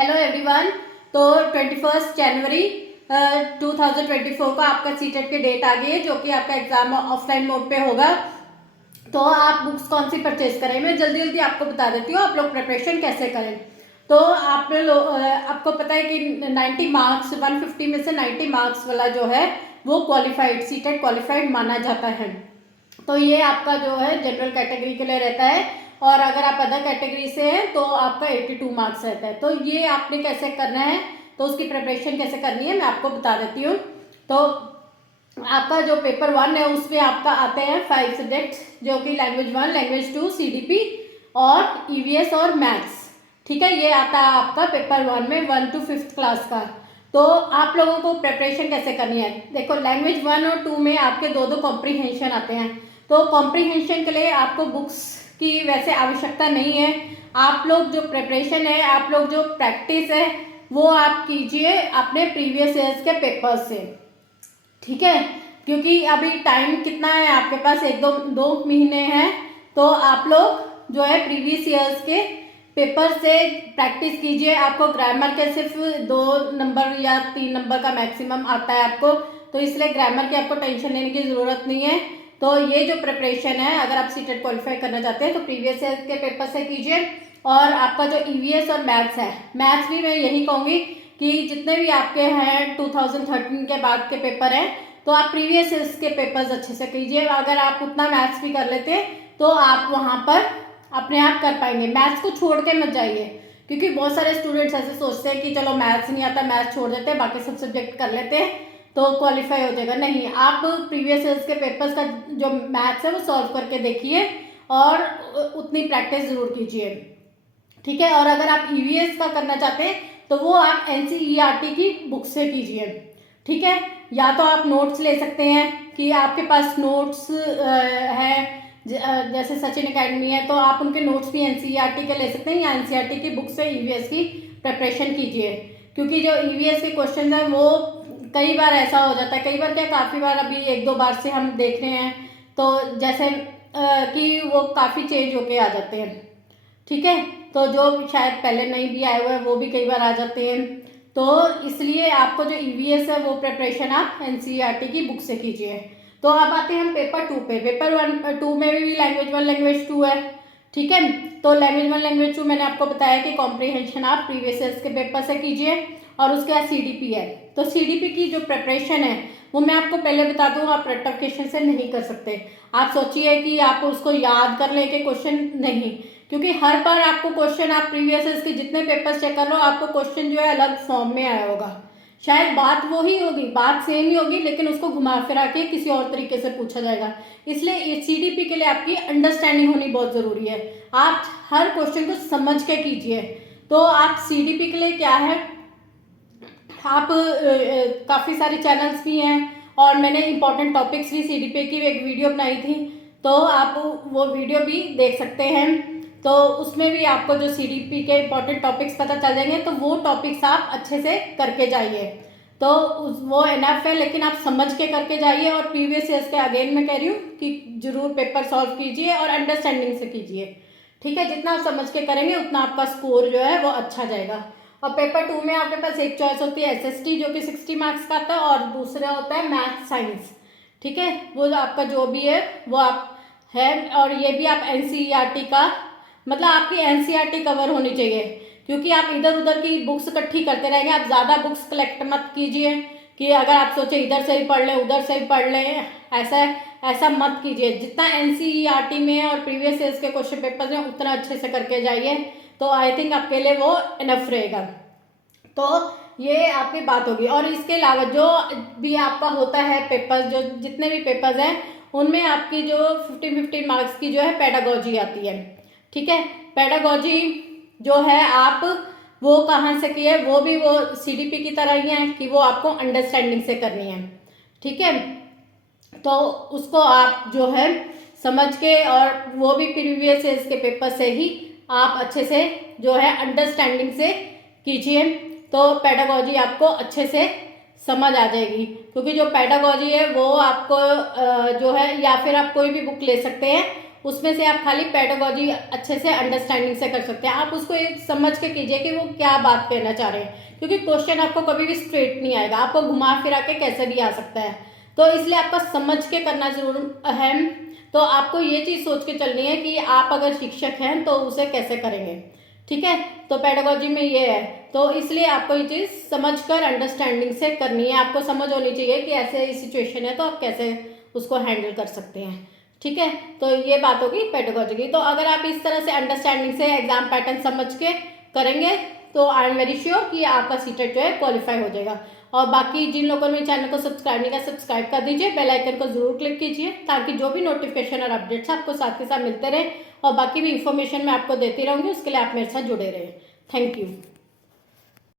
Hello everyone. तो 21 जनवरी 2024 को आपका सीटेट की डेट आ गई है, जो कि आपका एग्जाम ऑफलाइन मोड पे होगा। तो आप बुक्स कौन सी परचेज करें, मैं जल्दी जल्दी आपको बता देती हूँ आप लोग प्रिपरेशन कैसे करें। तो आपको पता है कि 90 मार्क्स 150 में से 90 मार्क्स वाला जो है वो क्वालिफाइड सीटेट क्वालिफाइड माना जाता है। तो ये आपका जो है जनरल कैटेगरी के लिए रहता है, और अगर आप अदर कैटेगरी से हैं तो आपका 82 मार्क्स रहता है। तो ये आपने कैसे करना है, तो उसकी प्रिपरेशन कैसे करनी है मैं आपको बता देती हूँ। तो आपका जो पेपर 1 है उसमें आपका आते हैं 5 सब्जेक्ट, जो कि लैंग्वेज 1, लैंग्वेज 2, सीडीपी और ईवीएस और मैथ्स। ठीक है, ये आता है आपका पेपर 1 में 1 to 5th क्लास का। तो आप लोगों को प्रिपरेशन कैसे करनी है, देखो लैंग्वेज 1 और 2 में आपके दो दो कॉम्प्रीहेंशन आते हैं। तो कॉम्प्रीहेंशन के लिए आपको बुक्स की वैसे आवश्यकता नहीं है। आप लोग जो प्रिपरेशन है, आप लोग जो प्रैक्टिस है वो आप कीजिए अपने प्रीवियस ईयर्स के पेपर से। ठीक है, क्योंकि अभी टाइम कितना है आपके पास, एक दो महीने हैं। तो आप लोग जो है प्रीवियस ईयर्स के पेपर से प्रैक्टिस कीजिए। आपको ग्रामर के सिर्फ 2 नंबर या 3 नंबर का मैक्सिमम आता है आपको, तो इसलिए ग्रामर की आपको टेंशन लेने की ज़रूरत नहीं है। तो ये जो प्रिपरेशन है, अगर आप सीटेट क्वालिफाई करना चाहते हैं तो प्रीवियस ईयर के पेपर से कीजिए। और आपका जो ईवीएस और मैथ्स है, मैथ्स भी मैं यही कहूँगी कि जितने भी आपके हैं 2013 के बाद के पेपर हैं, तो आप प्रीवियस ईयर्स के पेपर्स अच्छे से कीजिए। अगर आप उतना मैथ्स भी कर लेते तो आप वहाँ पर अपने आप कर पाएंगे। मैथ्स को छोड़ के मत जाइए, क्योंकि बहुत सारे स्टूडेंट्स ऐसे सोचते हैं कि चलो मैथ्स नहीं आता, मैथ्स छोड़ देते हैं, बाकी सब सब्जेक्ट कर लेते हैं तो क्वालिफाई हो जाएगा। नहीं, आप प्रीवियस ईयर्स के पेपर्स का जो मैथ्स है वो सॉल्व करके देखिए और उतनी प्रैक्टिस जरूर कीजिए। ठीक है, और अगर आप ईवीएस का करना चाहते हैं तो वो आप एनसीईआरटी की बुक से कीजिए। ठीक है, या तो आप नोट्स ले सकते हैं कि आपके पास नोट्स है, जैसे सचिन एकेडमी है तो आप उनके नोट्स भी एनसीईआरटी के ले सकते हैं, या एनसीईआरटी की बुक से ईवीएस की प्रिपरेशन कीजिए। क्योंकि जो ईवीएस के क्वेश्चन है वो कई बार ऐसा हो जाता है, कई बार क्या काफ़ी बार, अभी 1-2 बार से हम देख रहे हैं तो जैसे कि वो काफ़ी चेंज होके आ जाते हैं। ठीक है, तो जो शायद पहले नहीं भी आए हुए हैं वो भी कई बार आ जाते हैं। तो इसलिए आपको जो ईवीएस है वो प्रिपरेशन आप एनसीईआरटी की बुक से कीजिए। तो अब आते हैं हम पेपर 2 पे। पेपर 2 में भी लैंग्वेज 1 लैंग्वेज 2 है। ठीक है, तो लैंग्वेज 1 लैंग्वेज 2 मैंने आपको बताया कि कॉम्प्रीहेंशन आप प्रीवियस ईयर्स के पेपर से कीजिए, और उसके बाद सीडीपी है। तो सीडीपी की जो प्रिपरेशन है वो मैं आपको पहले बता दूँ, आप रट्टाफिकेशन से नहीं कर सकते। आप सोचिए कि आप उसको याद कर लें कि क्वेश्चन, नहीं, क्योंकि हर बार आपको क्वेश्चन, आप प्रीवियस ईयर्स के जितने पेपर्स चेक कर लो आपको क्वेश्चन जो है अलग फॉर्म में आया होगा। शायद बात वो ही होगी, बात सेम ही होगी, लेकिन उसको घुमा फिरा के किसी और तरीके से पूछा जाएगा। इसलिए सीडीपी के लिए आपकी अंडरस्टैंडिंग होनी बहुत ज़रूरी है। आप हर क्वेश्चन को समझ के कीजिए। तो आप सीडीपी के लिए क्या है, आप काफ़ी सारे चैनल्स भी हैं, और मैंने इंपॉर्टेंट टॉपिक्स भी सीडीपी की एक वीडियो बनाई थी, तो आप वो वीडियो भी देख सकते हैं। तो उसमें भी आपको जो सीडीपी के इंपॉर्टेंट टॉपिक्स पता चल जाएंगे, तो वो टॉपिक्स आप अच्छे से करके जाइए। तो वो एनफ है, लेकिन आप समझ के करके जाइए। और प्रीवियस ईयर्स के अगेन मैं कह रही हूँ कि जरूर पेपर सॉल्व कीजिए और अंडरस्टैंडिंग से कीजिए। ठीक है, जितना आप समझ के करेंगे उतना आपका स्कोर जो है वो अच्छा जाएगा। और पेपर 2 में आपके पास एक चॉइस होती है एसएसटी, जो कि 60 मार्क्स का आता है, और दूसरा होता है मैथ साइंस। ठीक है, वो आपका जो भी है वो आप है, और ये भी आप एनसीईआरटी का, मतलब आपकी एनसीईआरटी कवर होनी चाहिए। क्योंकि आप इधर उधर की बुक्स इकट्ठी करते रहेंगे, आप ज़्यादा बुक्स कलेक्ट मत कीजिए कि अगर आप सोचे इधर से ही पढ़ लें उधर से ही पढ़ लें, ऐसा मत कीजिए। जितना एनसीईआरटी में और प्रीवियस ईयर्स के क्वेश्चन पेपर में उतना अच्छे से करके जाइए, तो आई थिंक आपके लिए वो इनफ रहेगा। तो ये आपकी बात होगी। और इसके अलावा जो भी आपका होता है पेपर्स, जो जितने भी पेपर्स हैं उनमें आपकी जो 50-50 मार्क्स की जो है पेडागोजी आती है। ठीक है, पेडागोजी जो है आप वो कहाँ से की है, वो भी वो सीडीपी की तरह ही है कि वो आपको अंडरस्टैंडिंग से करनी है। ठीक है, तो उसको आप जो है समझ के, और वो भी प्रीवियस ईयर्स के पेपर से ही आप अच्छे से जो है अंडरस्टैंडिंग से कीजिए, तो पेडागोजी आपको अच्छे से समझ आ जाएगी। क्योंकि जो पेडागोजी है वो आपको जो है, या फिर आप कोई भी बुक ले सकते हैं उसमें से आप खाली पेडागोजी अच्छे से अंडरस्टैंडिंग से कर सकते हैं। आप उसको एक समझ के कीजिए कि वो क्या बात कहना चाह रहे हैं, क्योंकि क्वेश्चन आपको कभी भी स्ट्रेट नहीं आएगा, आपको घुमा फिरा के कैसे भी आ सकता है। तो इसलिए आपका समझ के करना जरूर अहम। तो आपको ये चीज़ सोच के चलनी है कि आप अगर शिक्षक हैं तो उसे कैसे करेंगे, ठीक है। तो पेडागोजी में ये है, तो इसलिए आपको ये चीज़ समझकर अंडरस्टैंडिंग से करनी है। आपको समझ होनी चाहिए कि ऐसे सिचुएशन है तो आप कैसे उसको हैंडल कर सकते हैं, ठीक है। तो ये बात होगी पेडागोजी की। तो अगर आप इस तरह से अंडरस्टैंडिंग से एग्जाम पैटर्न समझ के करेंगे तो आई एम वेरी श्योर कि आपका सीटेट जो है क्वालिफाई हो जाएगा। और बाकी जिन लोगों ने चैनल को सब्सक्राइब नहीं किया, सब्सक्राइब कर दीजिए, बेल आइकन को जरूर क्लिक कीजिए, ताकि जो भी नोटिफिकेशन और अपडेट्स आपको साथ के साथ मिलते रहे और बाकी भी इंफॉर्मेशन मैं आपको देती रहूँगी, उसके लिए आप मेरे साथ जुड़े रहें। Thank you.